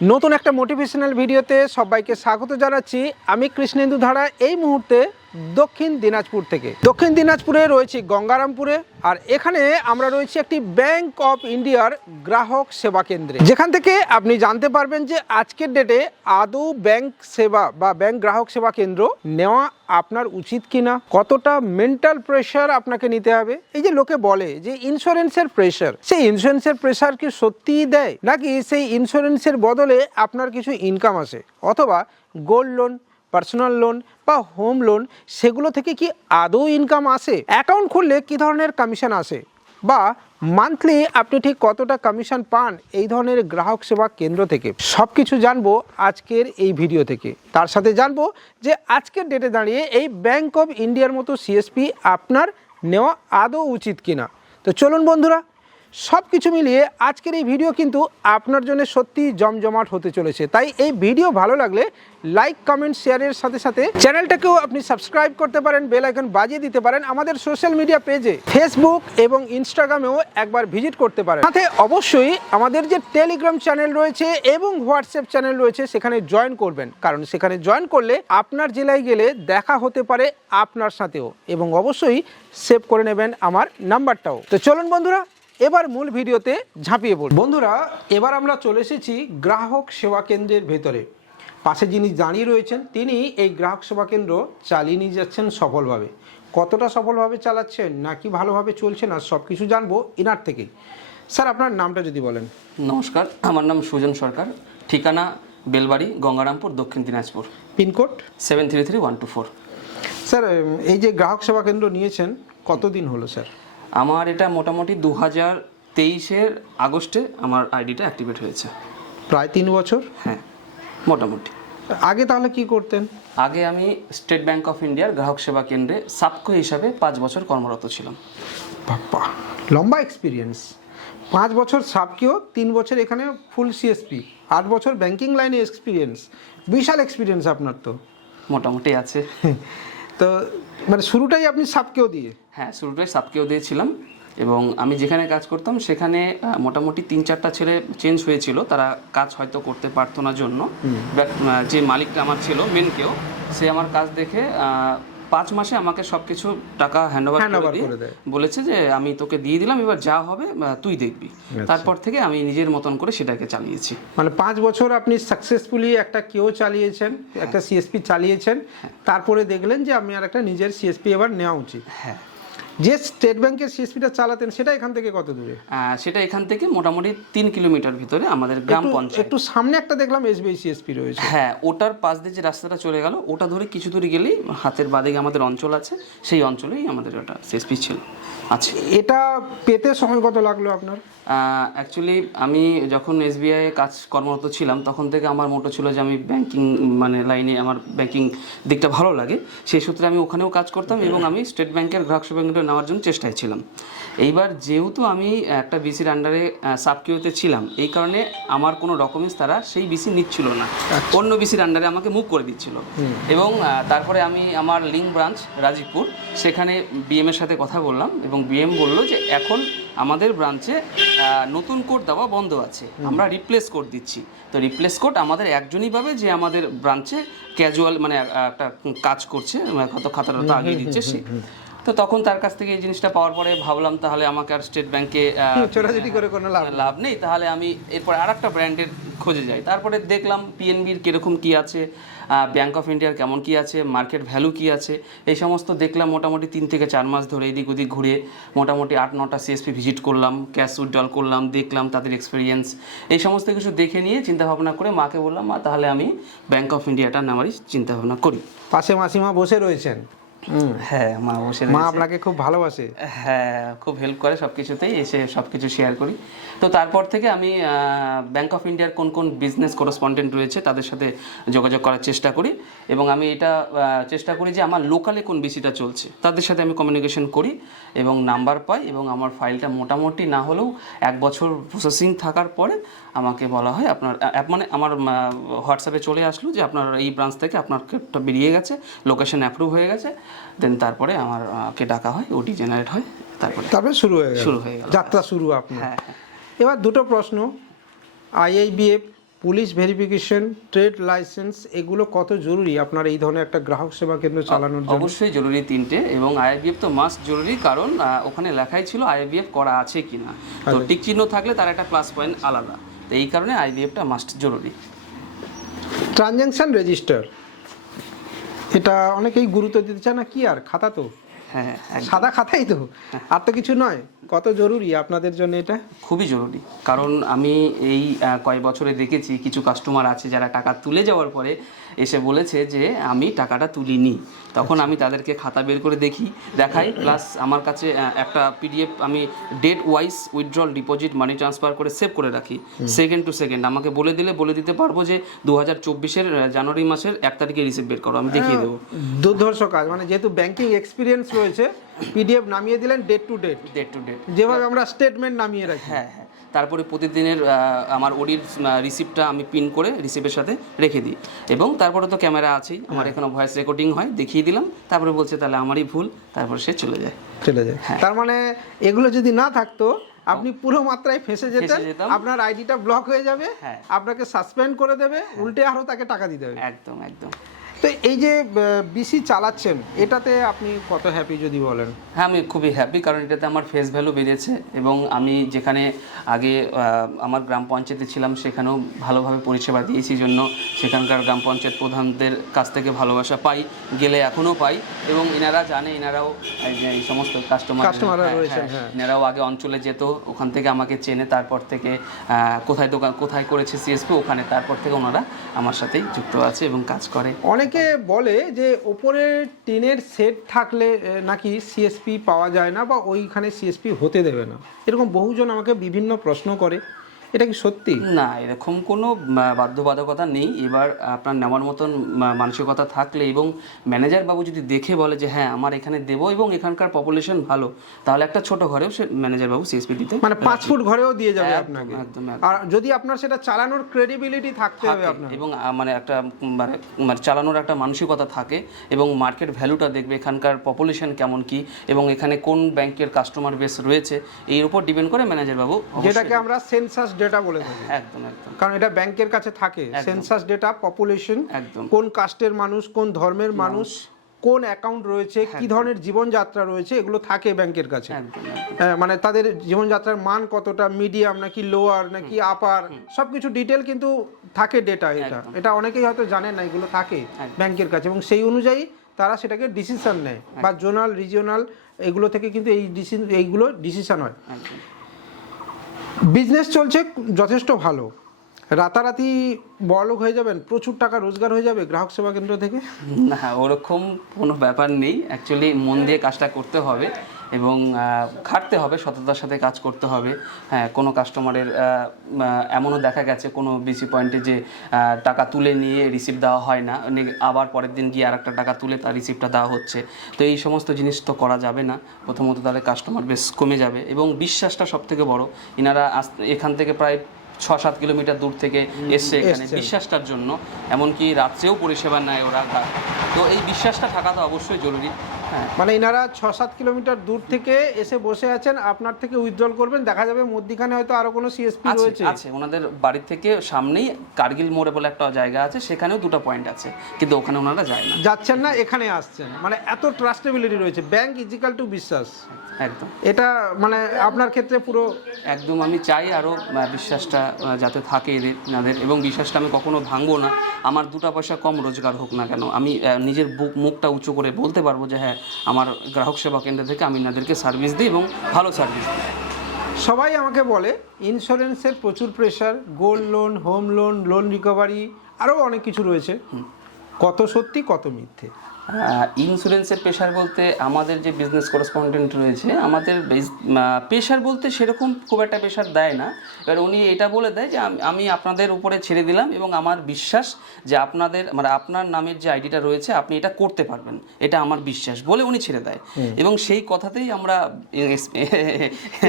নতুন একটা মোটিভেশনাল ভিডিওতে সবাইকে স্বাগত জানাচ্ছি। আমি কৃষ্ণেন্দু ধারা এই মুহূর্তে দক্ষিণ দিনাজপুর থেকে। দক্ষিণ দিনাজপুরে রয়েছি গঙ্গারামপুরে, আর এখানে আমরা রয়েছি একটি ব্যাংক অফ ইন্ডিয়ার গ্রাহক সেবা কেন্দ্রে। যেখান থেকে আপনি জানতে পারবেন যে আজকের ডেটে আদৌ ব্যাংক সেবা বা ব্যাংক গ্রাহক সেবা কেন্দ্র নেওয়া আপনার উচিত কিনা, কতটা মেন্টাল প্রেশার আপনাকে নিতে হবে। এই যে লোকে বলে যে ইন্স্যুরেন্সের প্রেশার সেই ইন্স্যুরেন্সের প্রেশার কি সত্যিই দেয়? নাকি সেই ইন্স্যুরেন্সের বদলে আপনার কিছু ইনকাম আসে? অথবা গোল্ড লোন পার্সোনাল লোন বা হোম লোন সেগুলো থেকে কি আদৌ ইনকাম আসে? অ্যাকাউন্ট খুললে কি ধরনের কমিশন আসে? বা মান্থলি আপনি ঠিক কতটা কমিশন পান এই ধরনের গ্রাহক সেবা কেন্দ্র থেকে? সব কিছু জানব আজকের এই ভিডিও থেকে। তার সাথে জানব যে আজকের ডেটে দাঁড়িয়ে এই ব্যাংক অফ ইন্ডিয়ার মতো সিএসপি আপনার নেওয়া আদৌ উচিত কিনা। তো চলুন বন্ধুরা সব কিছু মিলিয়ে আজকের এই ভিডিও কিন্তু আপনার জন্য সত্যি জমজমাট হতে চলেছে। তাই এই ভিডিও ভালো লাগলে লাইক কমেন্ট শেয়ারের সাথে সাথে চ্যানেলটাকেও আপনি সাবস্ক্রাইব করতে পারেন বেল আইকন বাজিয়ে দিতে পারেন, আমাদের সোশ্যাল মিডিয়া পেজে ফেসবুক এবং ইনস্টাগ্রামেও একবার ভিজিট করতে পারেন। সাথে অবশ্যই আমাদের যে টেলিগ্রাম চ্যানেল রয়েছে এবং হোয়াটসঅ্যাপ চ্যানেল রয়েছে, সেখানে জয়েন করবেন। কারণ সেখানে জয়েন করলে আপনার জেলায় গেলে দেখা হতে পারে আপনার সাথেও এবং অবশ্যই সেভ করে নেবেন আমার নাম্বারটাও তো চলুন বন্ধুরা এবার মূল ভিডিওতে ঝাঁপিয়ে পড়ব। বন্ধুরা এবার আমরা চলে এসেছি গ্রাহক সেবা কেন্দ্রের ভেতরে। পাশে যিনি দাঁড়িয়ে রয়েছেন তিনি এই গ্রাহক সেবা কেন্দ্র চালিয়ে নিয়ে যাচ্ছেন সফলভাবে। কতটা সফলভাবে চালাচ্ছেন নাকি ভালোভাবে চলছে না সব কিছু জানব এনার থেকেই স্যার আপনার নামটা যদি বলেন। নমস্কার আমার নাম সুজন সরকার। ঠিকানা Belbari Gangarampur Dakshin Dinajpur. Pincode? Seven three three one two four. Sir এই যে গ্রাহক সেবা কেন্দ্র নিয়েছেন কতদিন হলো স্যার? আমার এটা মোটামুটি দু হাজার তেইশের আগস্টে আমার আইডিটা অ্যাক্টিভেট হয়েছে। প্রায় তিন বছর? হ্যাঁ মোটামুটি। আগে তাহলে কি করতেন? আগে আমি স্টেট ব্যাংক অফ ইন্ডিয়ার গ্রাহক সেবা কেন্দ্রে সাবকো হিসাবে পাঁচ বছর কর্মরত ছিলাম। বাপ্পা লম্বা এক্সপিরিয়েন্স পাঁচ বছর সাবকেও তিন বছর এখানে ফুল সিএসপি আট বছর ব্যাংকিং লাইনে এক্সপিরিয়েন্স বিশাল এক্সপিরিয়েন্স আপনার তো। মোটামুটি আছে। তো মানে শুরুটাই আপনি সাপকেও দিয়ে? হ্যাঁ শুরুটাই সাপকেও দিয়েছিলাম এবং আমি যেখানে কাজ করতাম সেখানে মোটামুটি তিন চারটা ছেলে চেঞ্জ হয়েছিল। তারা কাজ হয়তো করতে পারতো না জন্য। যে মালিকটা আমার ছিল মেন কেউ সে আমার কাজ দেখে পাঁচ মাসে আমাকে সব কিছু টাকা হ্যান্ড ওভার করে দিয়ে। বলেছে যে আমি তোকে দিয়ে দিলাম এবার যা হবে তুই দেখবি। তারপর থেকে আমি নিজের মতন করে সেটাকে চালিয়েছি। মানে পাঁচ বছর আপনি সাকসেসফুলি একটা কেউ চালিয়েছেন একটা সিএসপি চালিয়েছেন তারপরে দেখলেন যে আমি আর একটা নিজের সিএসপি এবার নেওয়া উচিত। হ্যাঁ। যে স্টেট ব্যাংকের সিএসপিটা চালাতেন সেটা এখান থেকে কত দূরে? সেটা এখান থেকে মোটামুটি তিন কিলোমিটার ভিতরে আমাদের গ্রাম পঞ্চায়েত। একটু সামনে একটা দেখলাম এসবিআই সিএসপি রয়েছে। হ্যাঁ ওটার পাশ দিয়ে যে রাস্তাটা চলে গেল ওটা ধরে কিছু দূরে গেলেই হাতের বাদিকে আমাদের অঞ্চল আছে সেই অঞ্চলেই আমাদের ওটা সিএসপি ছিল আচ্ছা এটা পেতে সময় কত লাগল আপনার? অ্যাকচুয়ালি আমি যখন এসবিআই কাজ কর্মরত ছিলাম তখন থেকে আমার মোটো ছিল যে আমি ব্যাংকিং মানে লাইনে আমার ব্যাংকিং দিকটা ভালো লাগে। সেই সূত্রে আমি ওখানেও কাজ করতাম এবং আমি স্টেট ব্যাংকের গ্রাহক সেবা নেওয়ার জন্য চেষ্টায় ছিলাম। এইবার যেহেতু আমি একটা বিসির আন্ডারে সাবকিউতে ছিলাম এই কারণে আমার কোনো ডকুমেন্টস তারা সেই বিসি নিচ্ছিল না। অন্য বিসির আন্ডারে আমাকে মুভ করে দিচ্ছিল। এবং তারপরে আমি আমার লিঙ্ক ব্রাঞ্চ রাজীবপুর সেখানে বিএম এর সাথে কথা বললাম এবং বিএম বলল যে এখন আমাদের ব্রাঞ্চে নতুন কোড দেওয়া বন্ধ আছে। আমরা রিপ্লেস কোড দিচ্ছি। তো রিপ্লেস কোড আমাদের একজনই পাবে যে আমাদের ব্রাঞ্চে ক্যাজুয়াল মানে একটা কাজ করছে কত খাতাটা তো আগিয়ে দিচ্ছে সে। তো তখন তার কাছ থেকে এই জিনিসটা পাওয়ার পরে ভাবলাম তাহলে আমাকে আর স্টেট ব্যাংকে ছোটাছুটি করে কোনো লাভ লাভ নেই। তাহলে আমি এরপর আর একটা ব্র্যান্ডের খোঁজে যাই। তারপরে দেখলাম পিএনবির কীরকম কী আছে ব্যাংক অফ ইন্ডিয়ার কেমন কী আছে মার্কেট ভ্যালু কী আছে এই সমস্ত দেখলাম মোটামুটি তিন থেকে চার মাস ধরে এদিক ওদিক ঘুরে মোটামুটি আট নটা সিএসপি ভিজিট করলাম ক্যাশ উইথড্রল করলাম দেখলাম তাদের এক্সপিরিয়েন্স এই সমস্ত কিছু দেখে নিয়ে চিন্তা ভাবনা করে মাকে বললাম মা তাহলে আমি ব্যাংক অফ ইন্ডিয়াটা নামারই চিন্তা ভাবনা করি। পাশে মাসিমা বসে রয়েছেন। হ্যাঁ মা বসে মা আপনাকে খুব ভালোবাসে। হ্যাঁ খুব হেল্প করে সব কিছুতেই এসে সব কিছু শেয়ার করি। তো তারপর থেকে আমি ব্যাংক অফ ইন্ডিয়ার কোন কোন বিজনেস করসপন্ডেন্ট রয়েছে তাদের সাথে যোগাযোগ করার চেষ্টা করি। এবং আমি এটা চেষ্টা করি যে আমার লোকালে কোন বিসিটা চলছে তাদের সাথে আমি কমিউনিকেশন করি এবং নাম্বার পাই এবং আমার ফাইলটা মোটামুটি না হলেও এক বছর প্রসেসিং থাকার পরে আমাকে বলা হয় আপনার আহ, মানে আমার হোয়াটসঅ্যাপে চলে আসলো যে আপনার এই ব্রাঞ্চ থেকে আপনার একটা বেরিয়ে গেছে লোকেশন অ্যাপ্রুভ হয়ে গেছে দেন তারপরে আমার কে ডাকা হয় ওটি জেনারেট হয় তারপরে তারপরে শুরু হয়ে শুরু হয়ে গেল। যাত্রা শুরু আপনার। হ্যাঁ এবার দুটো প্রশ্ন। IIBF police verification trade licence এগুলো কত জরুরি আপনার এই ধরনের একটা গ্রাহক সেবা কেন্দ্র চালানোর জন্য? অবশ্যই জরুরি তিনটে এবং আইআইবিএফ তো মাস্ট জরুরি কারণ ওখানে লেখাই ছিল আইআইবিএফ করা আছে কিনা। তো আচ্ছা। টিক চিহ্ন থাকলে তার একটা প্লাস পয়েন্ট আলাদা। তো এই কারণে আইবিএফটা মাস্ট জরুরি। ট্রানজ্যাকশন রেজিস্টার এটা অনেকেই গুরুত্ব দিতে চায় না কি আর খাতা তো? হ্যাঁ হ্যাঁ সাদা খাতাই তো আর তো কিছু নয়। কত জরুরি আপনাদের জন্য এটা? খুবই জরুরি। কারণ আমি এই কয়েক বছরে দেখেছি কিছু কাস্টমার আছে যারা টাকা তুলে যাওয়ার পরে এসে বলেছে যে আমি টাকাটা তুলিনি। তখন আমি তাদেরকে খাতা বের করে দেখি দেখাই প্লাস আমার কাছে একটা পিডিএফ আমি date wise withdrawal deposit money transfer করে সেভ করে রাখি। সেকেন্ড টু সেকেন্ড আমাকে বলে দিলে বলে দিতে পারব যে দু হাজার চব্বিশের জানুয়ারি মাসের এক তারিখে রিসিভ বের করো আমি দেখিয়ে দেবো। দুর্ধর্ষ কাজ। মানে যেহেতু ব্যাংকিং এক্সপিরিয়েন্স রয়েছে পিডিএফ নামিয়ে দিলেন date to date date to date যেভাবে আমরা স্টেটমেন্ট নামিয়ে রাখি। হ্যাঁ হ্যাঁ। তারপরে প্রতিদিনের আমার ওডির রিসিপ্টটা আমি পিন করে রিসিপ্টের সাথে রেখে দিই। এবং তারপরে তো ক্যামেরা আছেই। আমার এখানে ভয়েস রেকর্ডিং হয় দেখিয়ে দিলাম। তারপরে বলছে তাহলে আমারই ভুল। তারপরে সে চলে যায়। চলে যায়। তার মানে এগুলো যদি না থাকতো আপনি পুরো মাত্রায় ফেসে যেতেন। আপনার আইডিটা ব্লক হয়ে যাবে। হ্যাঁ। আপনাকে সাসপেন্ড করে দেবে। উল্টে আরও তাকে টাকা দিতে হবে। একদম একদম। এই যে বিসি চালাচ্ছেন এটাতে আপনি কত হ্যাপি যদি বলেন? হ্যাঁ আমি খুবই হ্যাপি কারণ এটাতে আমার ফেস ভ্যালু বেড়েছে এবং আমি যেখানে আগে আমার গ্রাম পঞ্চায়েতে ছিলাম সেখানেও ভালোভাবে পরিষেবা দিয়েছি জন্য। সেখানকার গ্রাম পঞ্চায়েত প্রধানদের কাছ থেকে ভালোবাসা পাই গেলে এখনও পাই এবং এনারা জানে এনারাও এই যে এই সমস্ত কাস্টমার কাস্টমাররা রয়েছেন, হ্যাঁ। এনারাও আগে অঞ্চলে যেত ওখান থেকে আমাকে চেনে তারপর থেকে কোথায় দোকান কোথায় করেছে সিএসপি ওখানে তারপর থেকে ওনারা আমার সাথেই যুক্ত আছে এবং কাজ করে। অনেকে বলে যে ওপরে টিনের সেট থাকলে নাকি সিএসপি পাওয়া যায় না বা ওইখানে সিএসপি হতে দেবে না। এরকম বহুজন আমাকে বিভিন্ন প্রশ্ন করে। এটা কি সত্যি? না এরকম কোনো বাধ্যবাধকতা নেই। এবার আপনার নেওয়ার মতন মানসিকতা থাকলে এবং ম্যানেজার বাবু যদি দেখে বলে যে হ্যাঁ আমার এখানে দেবো এবং এখানকার পপুলেশন ভালো তাহলে একটা ছোট ঘরেও সে ম্যানেজার বাবু সিএসপি দিতে মানে পাঁচ ফুট ঘরেও দিয়ে যাবে আপনাকে। একদম, একদম। আর যদি আপনার সেটা চালানোর ক্রেডিবিলিটি থাকতে হবে আপনার। এবং মানে একটা মানে মানে চালানোর একটা মানসিকতা থাকে এবং মার্কেট ভ্যালুটা দেখবে এখানকার পপুলেশন কেমন কি এবং এখানে কোন ব্যাংকের কাস্টমার বেস রয়েছে এর উপর ডিপেন্ড করে ম্যানেজার বাবু যেটাকে আমরা সেন্সাস ডেটা বলে থাকি। একদম একদম। কারণ এটা ব্যাংকের কাছে থাকে। সেন্সাস ডেটা পপুলেশন একদম। কোন কাস্টের মানুষ কোন ধর্মের মানুষ। কোন অ্যাকাউন্ট রয়েছে কি ধরনের জীবনযাত্রা রয়েছে এগুলো থাকে ব্যাংকের কাছে। হ্যাঁ, মানে তাদের জীবনযাত্রার মান কতটা মিডিয়াম নাকি লোয়ার নাকি আপার সব কিছু ডিটেল কিন্তু থাকে ডেটা এটা। এটা অনেকেই হয়তো জানে না এগুলো থাকে ব্যাংকের কাছে। এবং সেই অনুযায়ী তারা সেটাকে ডিসিশন নেয়। বা জোনাল রিজিওনাল এগুলো থেকে কিন্তু এই ডিসিশন এইগুলো ডিসিশন হয়। বিজনেস চলছে যথেষ্ট ভালো। রাতারাতি বড়লোক হয়ে যাবেন, প্রচুর টাকা রোজগার হয়ে যাবে গ্রাহক সেবা কেন্দ্র থেকে? না, ওরকম কোনো ব্যাপার নেই। অ্যাকচুয়ালি মন দিয়ে কাজটা করতে হবে। এবং খাটতে হবে সততার সাথে কাজ করতে হবে। হ্যাঁ কোনো কাস্টমারের এমনও দেখা গেছে কোনো বিসি পয়েন্টে যে টাকা তুলে নিয়ে রিসিপ্ট দেওয়া হয় না। আবার পরের দিন গিয়ে আর একটা টাকা তুলে তার রিসিপ্টটা দেওয়া হচ্ছে। তো এই সমস্ত জিনিস তো করা যাবে না। প্রথমত তাহলে কাস্টমার বেশ কমে যাবে এবং বিশ্বাসটা সব থেকে বড়। ইনারা এখান থেকে প্রায় ছ সাত কিলোমিটার দূর থেকে এসছে এখানে বিশ্বাসটার জন্য। এমনকি রাত্রেও পরিষেবা নেয় ওরা। তো এই বিশ্বাসটা থাকা তো অবশ্যই জরুরি। মানে এনারা ছ সাত কিলোমিটার দূর থেকে এসে বসে আছেন আপনার থেকে উইথড্রল করবেন দেখা যাবে মধ্যিখানে হয়তো আরও কোনো সিএসপি আছে রয়েছে। আছে ওনাদের বাড়ি থেকে সামনেই কার্গিল মোড়ে বলে একটা জায়গা আছে সেখানেও দুটো পয়েন্ট আছে কিন্তু ওখানে ওনারা যায় না। যাচ্ছেন না এখানে আসছেন। মানে এত ট্রাস্টেবিলিটি রয়েছে ব্যাংক ইজিক্যাল টু বিশ্বাস। একদম। এটা মানে আপনার ক্ষেত্রে পুরো একদম আমি চাই আরও বিশ্বাসটা যাতে থাকে এদের এনাদের এবং বিশ্বাসটা আমি কখনো ভাঙবো না। আমার দুটো পয়সা কম রোজগার হোক না কেন আমি নিজের বুক মুখটা উঁচু করে বলতে পারব যে হ্যাঁ আমার গ্রাহক সেবা কেন্দ্র থেকে আমি এনাদেরকে সার্ভিস দিই এবং ভালো সার্ভিস দিই। সবাই আমাকে বলে ইন্স্যুরেন্সের প্রচুর pressure gold loan home loan loan recovery আরও অনেক কিছু রয়েছে। কত সত্যি কত মিথ্যে। ইন্স্যুরেন্সের পেশার বলতে আমাদের যে বিজনেস করেসপন্ডেন্ট রয়েছে আমাদের পেশার বলতে সেরকম খুব একটা পেশার দেয় না। এবার উনি এটা বলে দেয় যে আমি আপনাদের উপরে ছেড়ে দিলাম এবং আমার বিশ্বাস যে আপনাদের মানে আপনার নামের যে আইডিটা রয়েছে আপনি এটা করতে পারবেন। এটা আমার বিশ্বাস বলে উনি ছেড়ে দেয়। এবং সেই কথাতেই আমরা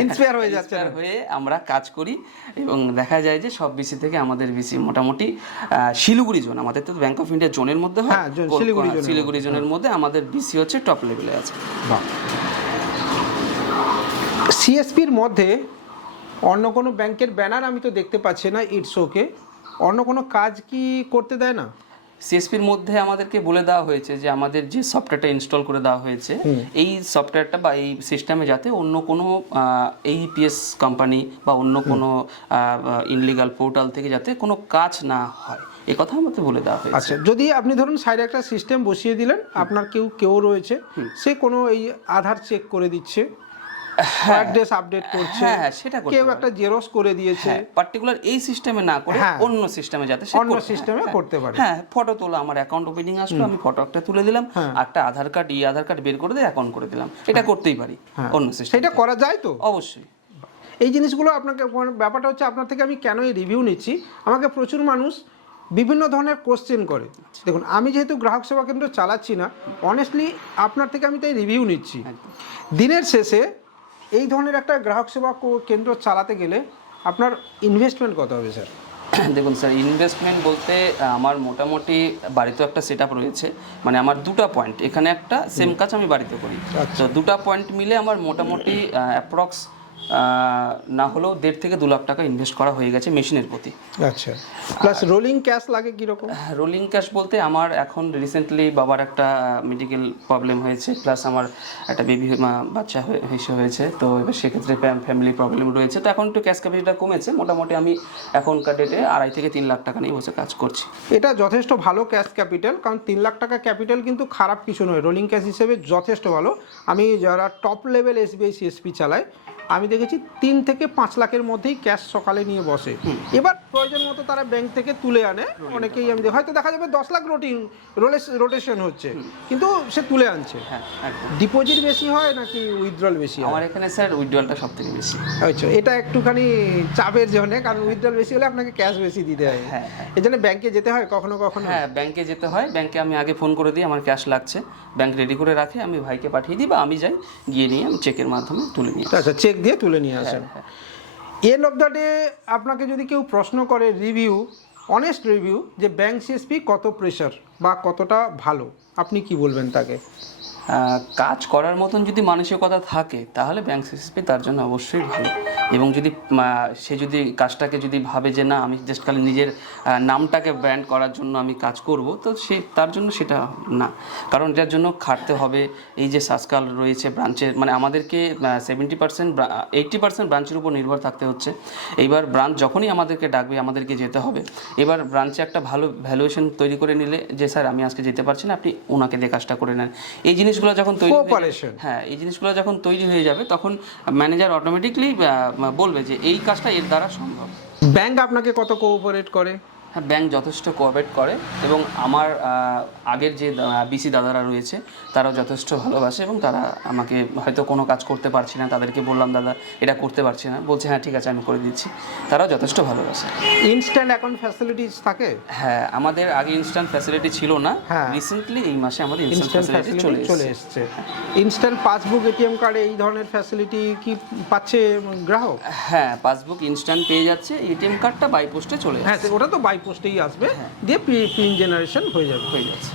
Inspire হয়ে। Inspire হয়ে আমরা কাজ করি এবং দেখা যায় যে সব বিসি থেকে আমাদের বিসি মোটামুটি শিলিগুড়ি জোন আমাদের তো ব্যাংক অফ ইন্ডিয়া জোনের মধ্যে হয়। হ্যাঁ, শিলিগুড়ি জোনের জোনের মধ্যে আমাদের বিসি হচ্ছে টপ লেভেলে আছে। সিএসপির মধ্যে অন্য কোনো ব্যাংকের ব্যানার আমি তো দেখতে পাচ্ছি না ইটস ওকে অন্য কোনো কাজ কি করতে দেয় না? সিএসপির মধ্যে আমাদেরকে বলে দেওয়া হয়েছে যে আমাদের যে সফটওয়্যারটা ইনস্টল করে দেওয়া হয়েছে এই সফটওয়্যারটা বা এই সিস্টেমে যাতে অন্য কোনো এই এইপিএস কোম্পানি বা অন্য কোনো ইনলিগাল পোর্টাল থেকে যাতে কোনো কাজ না হয়। কথা আমাদের বলে দেওয়া হয়েছে। আচ্ছা যদি আপনি ধরুন সাইডে একটা সিস্টেম বসিয়ে দিলেন আপনার কেউ কেউ রয়েছে সে কোনো এই আধার চেক করে দিচ্ছে অ্যাড্রেস আপডেট করছে হ্যাঁ হ্যাঁ সেটা কেউ একটা জেরক্স করে দিয়েছে। হ্যাঁ পার্টিকুলার এই সিস্টেমে না করে হ্যাঁ। অন্য সিস্টেমে যাতে অন্য সিস্টেমে হ্যাঁ, করতে পারে। হ্যাঁ ফটো তোলা আমার অ্যাকাউন্ট ওপেনিং আসলো আমি ফটো একটা তুলে দিলাম হ্যাঁ। একটা আধার কার্ড ই আধার কার্ড বের করে দিয়ে অ্যাকাউন্ট করে দিলাম। এটা করতেই পারি অন্য সিস্টেম সেটা করা যায় তো? অবশ্যই। এই জিনিসগুলো আপনাকে ব্যাপারটা হচ্ছে আপনার থেকে আমি কেন এই রিভিউ নিচ্ছি? আমাকে প্রচুর মানুষ বিভিন্ন ধরনের কোশ্চেন করে। দেখুন আমি যেহেতু গ্রাহক সেবা কেন্দ্র চালাচ্ছি না অনেস্টলি আপনার থেকে আমি তাই রিভিউ নিচ্ছি। দিনের শেষে এই ধরনের একটা গ্রাহক সেবা কেন্দ্র চালাতে গেলে আপনার ইনভেস্টমেন্ট কত হবে স্যার? দেখুন স্যার ইনভেস্টমেন্ট বলতে আমার মোটামুটি বাড়িতেও একটা সেট রয়েছে। মানে আমার দুটো পয়েন্ট এখানে একটা সেম কাজ আমি বাড়িতে করি। তো দুটো পয়েন্ট মিলে আমার মোটামুটি অ্যাপ্রক্স না হলেও দেড় থেকে দু লাখ টাকা ইনভেস্ট করা হয়ে গেছে মেশিনের প্রতি। আচ্ছা। প্লাস রোলিং ক্যাশ লাগে কীরকম? রোলিং ক্যাশ বলতে আমার এখন রিসেন্টলি বাবার একটা মেডিকেল প্রবলেম হয়েছে প্লাস আমার একটা বেবি বাচ্চা হয়ে- হিসেবে হয়েছে তো এবার সেক্ষেত্রে ফ্যামিলি প্রবলেম রয়েছে। তো এখন একটু ক্যাশ ক্যাপিটালটা কমেছে মোটামুটি আমি এখনকার ডেটে আড়াই থেকে তিন লাখ টাকা নিয়ে বসে কাজ করছি। এটা যথেষ্ট ভালো ক্যাশ ক্যাপিটাল কারণ তিন লাখ টাকা ক্যাপিটাল কিন্তু খারাপ কিছু নয়। রোলিং ক্যাশ হিসেবে যথেষ্ট ভালো। আমি যারা টপ লেভেল এসবিআই সিএসপি চালায় আমি দেখেছি তিন থেকে পাঁচ লাখের মধ্যেই ক্যাশ সকালে নিয়ে বসে। এবার প্রয়োজন মতো তারা ব্যাংক থেকে তুলে আনে। অনেকেই আমি হয়তো দেখা যাবে দশ লাখ রোটিং রোটেশন হচ্ছে। কিন্তু সে তুলে আনছে। হ্যাঁ ডিপোজিট বেশি হয় নাকি উইথড্রল বেশি আমার এখানে স্যার উইথড্রলটা সব থেকে বেশি। আচ্ছা এটা একটুখানি চাপের জন্য কারণ উইথড্রল বেশি হলে আপনাকে ক্যাশ বেশি দিতে হয়। হ্যাঁ, এই জন্য ব্যাংকে যেতে হয় কখনো কখনো? হ্যাঁ ব্যাংকে যেতে হয়। ব্যাংকে আমি আগে ফোন করে দিই আমার ক্যাশ লাগছে। ব্যাংক রেডি করে রাখে আমি ভাইকে পাঠিয়ে দিই বা আমি যাই গিয়ে নিয়ে আমি চেকের মাধ্যমে তুলে আসি। আচ্ছা চেক দিয়ে তুলে নিয়ে আসেন। এন এন্ড অফ দ্য ডে আপনাকে যদি কেউ প্রশ্ন করে রিভিউ অনেস্ট রিভিউ যে ব্যাংক সিএসপি কত প্রেশার বা কতটা ভালো আপনি কি বলবেন তাকে? কাজ করার মতন যদি মানসিকতা থাকে, তাহলে ব্যাংক সিসিপি তার জন্য অবশ্যই ভালো। এবং যদি সে যদি কাজটাকে যদি ভাবে যে, না, আমি জাস্ট খালি নিজের নামটাকে ব্র্যান্ড করার জন্য আমি কাজ করব তো সে, তার জন্য সেটা না। কারণ এটার জন্য খাটতে হবে, এই যে সাসকাল রয়েছে ব্রাঞ্চের মানে আমাদেরকে সেভেন্টি পার্সেন্ট এইট্টি পার্সেন্ট ব্রাঞ্চের উপর নির্ভর থাকতে হচ্ছে। এইবার ব্রাঞ্চ যখনই আমাদেরকে ডাকবে, আমাদেরকে যেতে হবে। এবার ব্রাঞ্চে একটা ভালো ভ্যালুয়েশন তৈরি করে নিলে যে, স্যার, আমি আজকে যেতে পারছি না, আপনি ওনাকে দিয়ে কাজটা করে নেন। এই জিনিসগুলো যখন তৈরি হয়ে হ্যাঁ এই জিনিসগুলো যখন তৈরি হয়ে যাবে তখন ম্যানেজার অটোমেটিকলি বলবে যে এই কাজটা এর দ্বারা সম্ভব। ব্যাংক আপনাকে কত কোঅপারেট করে? হ্যাঁ ব্যাংক যথেষ্ট কোঅপারেট করে এবং আমার আগের যে বিসি দাদারা রয়েছে তারাও যথেষ্ট ভালোবাসে এবং তারা আমাকে হয়তো কোনো কাজ করতে পারছি না তাদেরকে বললাম দাদা এটা করতে পারছি না। বলছে হ্যাঁ ঠিক আছে আমি করে দিচ্ছি। তারাও যথেষ্ট ভালোবাসে। ইনস্ট্যান্ট অ্যাকাউন্ট ফ্যাসিলিটিস থাকে? হ্যাঁ আমাদের আগে ইনস্ট্যান্ট ফ্যাসিলিটি ছিল না হ্যাঁ। রিসেন্টলি এই মাসে আমাদের ইনস্ট্যান্ট ফ্যাসিলিটি চলে এসেছে। ইনস্ট্যান্ট পাসবুক এটিএম কার্ডে এই ধরনের ফ্যাসিলিটি কি পাচ্ছে গ্রাহক? হ্যাঁ পাসবুক ইনস্ট্যান্ট পেয়ে যাচ্ছে এটিএম কার্ডটা বাই পোস্টে চলে হ্যাঁ যাচ্ছে ওটা তো বাই পোস্টেই আসবে দিয়ে পিন জেনারেশন হয়ে যাবে। হয়ে যাচ্ছে।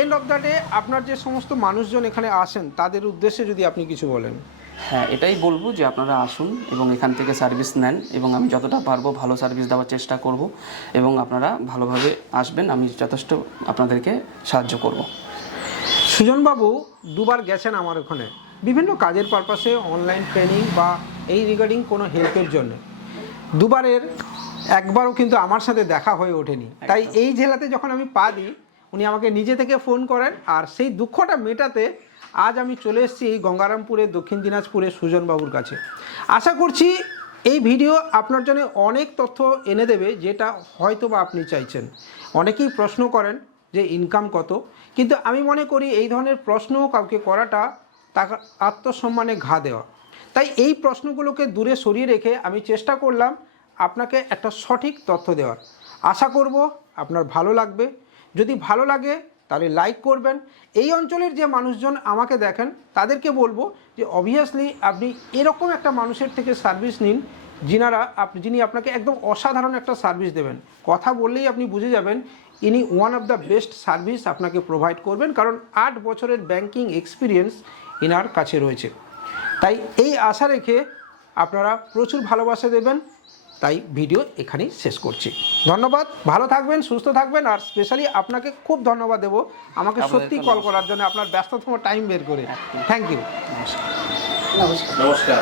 এন্ড অফ দ্য ডে আপনার যে সমস্ত মানুষজন এখানে আসেন তাদের উদ্দেশ্যে যদি আপনি কিছু বলেন। হ্যাঁ এটাই বলব যে আপনারা আসুন এবং এখান থেকে সার্ভিস নেন এবং আমি যতটা পারব ভালো সার্ভিস দেওয়ার চেষ্টা করব এবং আপনারা ভালোভাবে আসবেন আমি যথেষ্ট আপনাদেরকে সাহায্য করব। সুজনবাবু দুবার গেছেন আমার ওখানে। বিভিন্ন কাজের পারপাসে অনলাইন ট্রেনিং বা এই রিগার্ডিং কোনো হেল্পের জন্য। দুবারের একবারও কিন্তু আমার সাথে দেখা হয়ে ওঠেনি। তাই এই জেলাতে যখন আমি পা দিই উনি আমাকে নিজে থেকে ফোন করেন আর সেই দুঃখটা মেটাতে আজ আমি চলে এসেছি এই গঙ্গারামপুরে দক্ষিণ দিনাজপুরে সুজনবাবুর কাছে। আশা করছি এই ভিডিও আপনার জন্য অনেক তথ্য এনে দেবে যেটা হয়তো বা আপনি চাইছেন। অনেকেই প্রশ্ন করেন যে ইনকাম কত কিন্তু আমি মনে করি এই ধরনের প্রশ্ন কাউকে করাটা তাকে আত্মসম্মানে ঘা দেওয়া। তাই এই প্রশ্নগুলোকে দূরে সরিয়ে রেখে আমি চেষ্টা করলাম আপনাকে একটা সঠিক তথ্য দেওয়ার। আশা করব আপনার ভালো লাগবে। যদি ভালো লাগে, তাহলে লাইক করবেন। এই অঞ্চলের যে মানুষজন আমাকে দেখেন, তাদেরকে বলব যে অবভিয়াসলি আপনি এরকম একটা মানুষের থেকে সার্ভিস নিন, যিনারা আপনি যিনি আপনাকে একদম অসাধারণ একটা সার্ভিস দেবেন। কথা বললেই আপনি বুঝে যাবেন, ইনি one of the best service আপনাকে প্রোভাইড করবেন, কারণ আট বছরের ব্যাংকিং এক্সপিরিয়েন্স এনার কাছে রয়েছে। তাই এই আশা রেখে আপনারা প্রচুর ভালোবাসা দেবেন। তাই ভিডিও এখানেই শেষ করছি। ধন্যবাদ। ভালো থাকবেন সুস্থ থাকবেন আর স্পেশালি আপনাকে খুব ধন্যবাদ দেবো। আমাকে সত্যি কল করার জন্য আপনার ব্যস্ততম টাইম বের করে। থ্যাংক ইউ নমস্কার। নমস্কার।